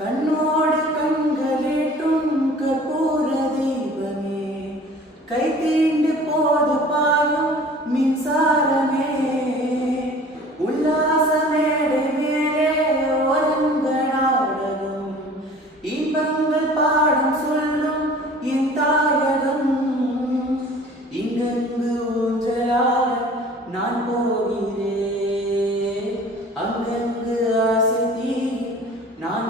கண்ணோடு கண்களேற்றும் கற்பூர தீபமே, கை தீண்டு போது பாயும் மின்சாரமே, உல்லாச மேடை மேலே ஒருங்கடாடலும் இன்பங்கள் பாடம் சொல்லும் என் தாயகம். இங்கங்கு ஊஞ்சலாக நான் போகிறேன், அங்கங்கு ஆசை தீ நான்